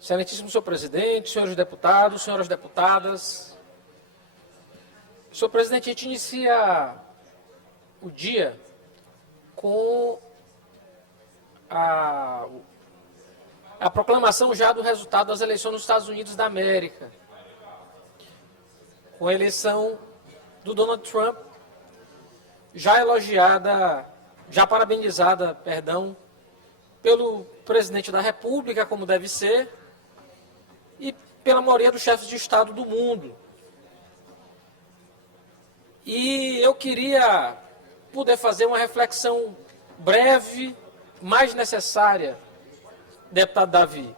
Excelentíssimo senhor presidente, senhores deputados, senhoras deputadas. Senhor presidente, a gente inicia o dia com a proclamação já do resultado das eleições nos Estados Unidos da América, com a eleição do Donald Trump, já elogiada, já parabenizada, pelo presidente da República, como deve ser, e pela maioria dos chefes de Estado do mundo. E eu queria poder fazer uma reflexão breve, mais necessária, deputado Davi,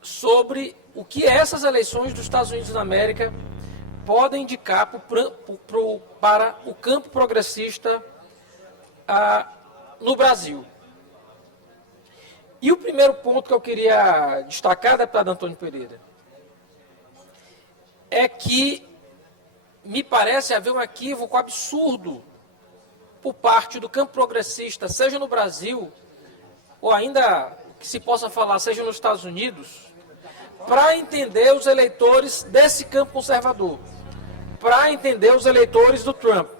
sobre o que essas eleições dos Estados Unidos da América podem indicar para o campo progressista no Brasil. E o primeiro ponto que eu queria destacar, deputado Antônio Pereira, é que me parece haver um equívoco absurdo por parte do campo progressista, seja no Brasil, ou ainda que se possa falar, seja nos Estados Unidos, para entender os eleitores desse campo conservador, para entender os eleitores do Trump.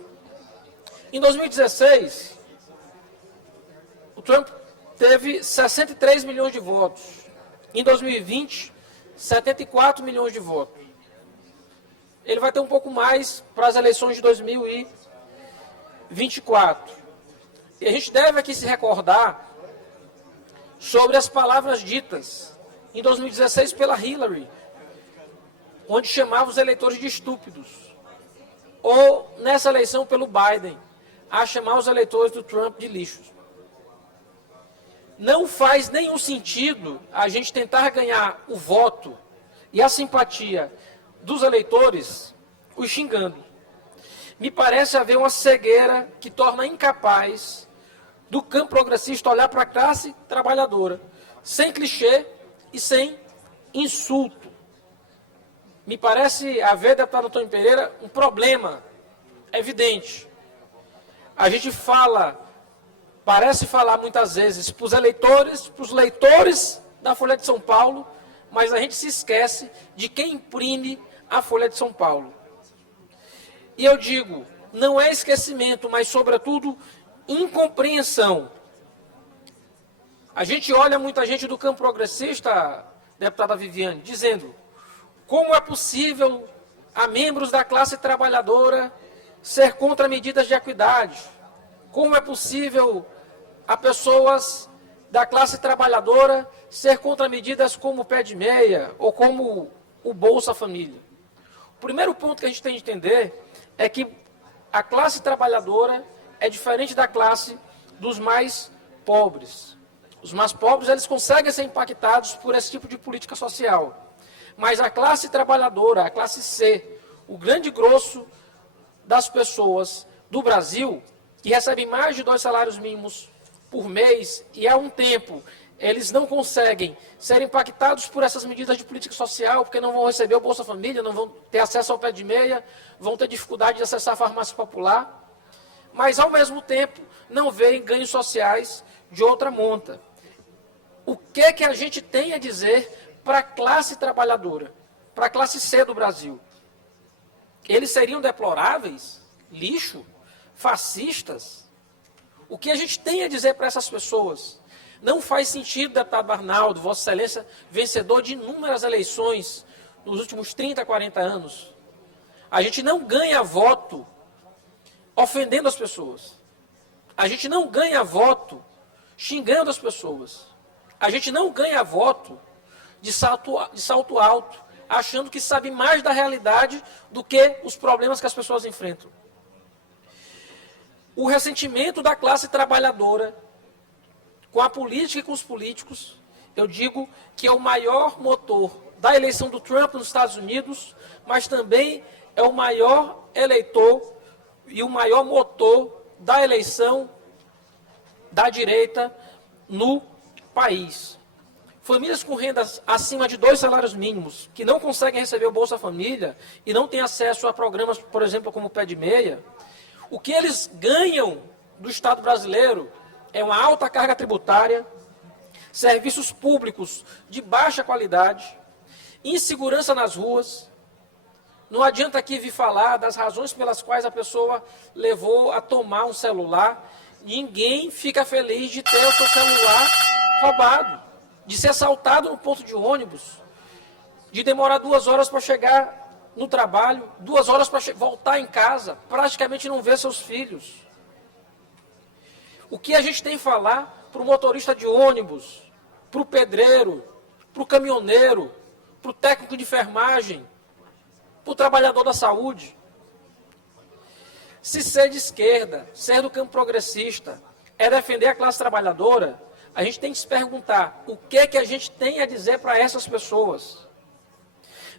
Em 2016, o Trump teve 63 milhões de votos. Em 2020, 74 milhões de votos. Ele vai ter um pouco mais para as eleições de 2024. E a gente deve aqui se recordar sobre as palavras ditas em 2016 pela Hillary, onde chamava os eleitores de estúpidos. Ou nessa eleição pelo Biden, a chamar os eleitores do Trump de lixos. Não faz nenhum sentido a gente tentar ganhar o voto e a simpatia dos eleitores os xingando. Me parece haver uma cegueira que torna incapaz do campo progressista olhar para a classe trabalhadora, sem clichê e sem insulto. Me parece haver, deputado Antônio Pereira, um problema evidente. A gente parece falar muitas vezes para os eleitores, para os leitores da Folha de São Paulo, mas a gente se esquece de quem imprime a Folha de São Paulo. E eu digo, não é esquecimento, mas sobretudo incompreensão. A gente olha muita gente do campo progressista, deputada Viviane, dizendo como é possível a membros da classe trabalhadora ser contra medidas de equidade, como é possível a pessoas da classe trabalhadora ser contra medidas como o pé de meia ou como o Bolsa Família. O primeiro ponto que a gente tem de entender é que a classe trabalhadora é diferente da classe dos mais pobres. Os mais pobres, eles conseguem ser impactados por esse tipo de política social. Mas a classe trabalhadora, a classe C, o grande grosso das pessoas do Brasil, que recebem mais de 2 salários mínimos por mês, e há um tempo eles não conseguem ser impactados por essas medidas de política social, porque não vão receber o Bolsa Família, não vão ter acesso ao pé de meia, vão ter dificuldade de acessar a farmácia popular, mas ao mesmo tempo não veem ganhos sociais de outra monta. O que a gente tem a dizer para a classe trabalhadora, para a classe C do Brasil? Eles seriam deploráveis? Lixo? Fascistas? O que a gente tem a dizer para essas pessoas? Não faz sentido, deputado Arnaldo, Vossa Excelência, vencedor de inúmeras eleições nos últimos 30, 40 anos. A gente não ganha voto ofendendo as pessoas. A gente não ganha voto xingando as pessoas. A gente não ganha voto de salto alto, achando que sabe mais da realidade do que os problemas que as pessoas enfrentam. O ressentimento da classe trabalhadora com a política e com os políticos, eu digo que é o maior motor da eleição do Trump nos Estados Unidos, mas também é o maior eleitor e o maior motor da eleição da direita no país. Famílias com rendas acima de 2 salários mínimos, que não conseguem receber o Bolsa Família e não têm acesso a programas, por exemplo, como o Pé de Meia, o que eles ganham do Estado brasileiro é uma alta carga tributária, serviços públicos de baixa qualidade, insegurança nas ruas. Não adianta aqui vir falar das razões pelas quais a pessoa levou a tomar um celular. Ninguém fica feliz de ter o seu celular roubado, de ser assaltado no ponto de ônibus, de demorar 2 horas para chegar no trabalho, 2 horas para voltar em casa, praticamente não ver seus filhos. O que a gente tem que falar para o motorista de ônibus, para o pedreiro, para o caminhoneiro, para o técnico de enfermagem, para o trabalhador da saúde? Se ser de esquerda, ser do campo progressista, é defender a classe trabalhadora, a gente tem que se perguntar o que é que a gente tem a dizer para essas pessoas.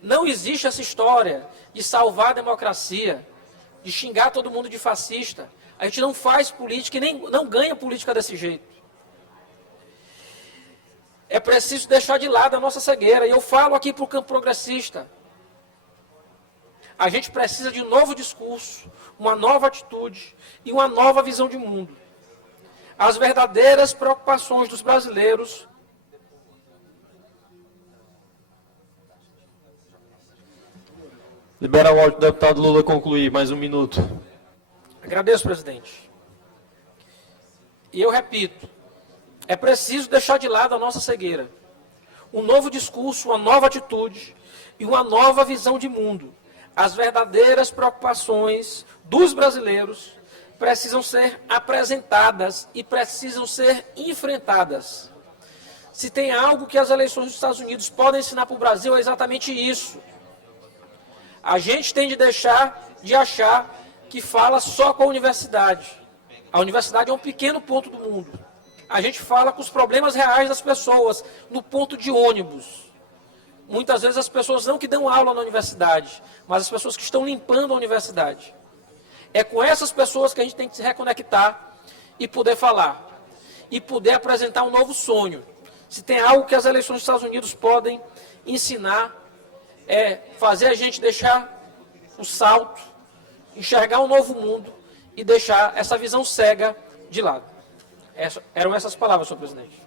Não existe essa história de salvar a democracia, de xingar todo mundo de fascista. A gente não faz política e nem não ganha política desse jeito. É preciso deixar de lado a nossa cegueira. E eu falo aqui para o campo progressista. A gente precisa de um novo discurso, uma nova atitude e uma nova visão de mundo. As verdadeiras preocupações dos brasileiros Libera o áudio do deputado Lula concluir, mais 1 minuto. Agradeço, presidente. E eu repito, é preciso deixar de lado a nossa cegueira. Um novo discurso, uma nova atitude e uma nova visão de mundo. As verdadeiras preocupações dos brasileiros precisam ser apresentadas e precisam ser enfrentadas. Se tem algo que as eleições dos Estados Unidos podem ensinar para o Brasil, é exatamente isso. A gente tem de deixar de achar que fala só com a universidade. A universidade é um pequeno ponto do mundo. A gente fala com os problemas reais das pessoas, no ponto de ônibus. Muitas vezes as pessoas não que dão aula na universidade, mas as pessoas que estão limpando a universidade. É com essas pessoas que a gente tem que se reconectar e poder falar. E poder apresentar um novo sonho. Se tem algo que as eleições dos Estados Unidos podem ensinar, é fazer a gente deixar o salto, enxergar um novo mundo e deixar essa visão cega de lado. Eram essas palavras, senhor presidente.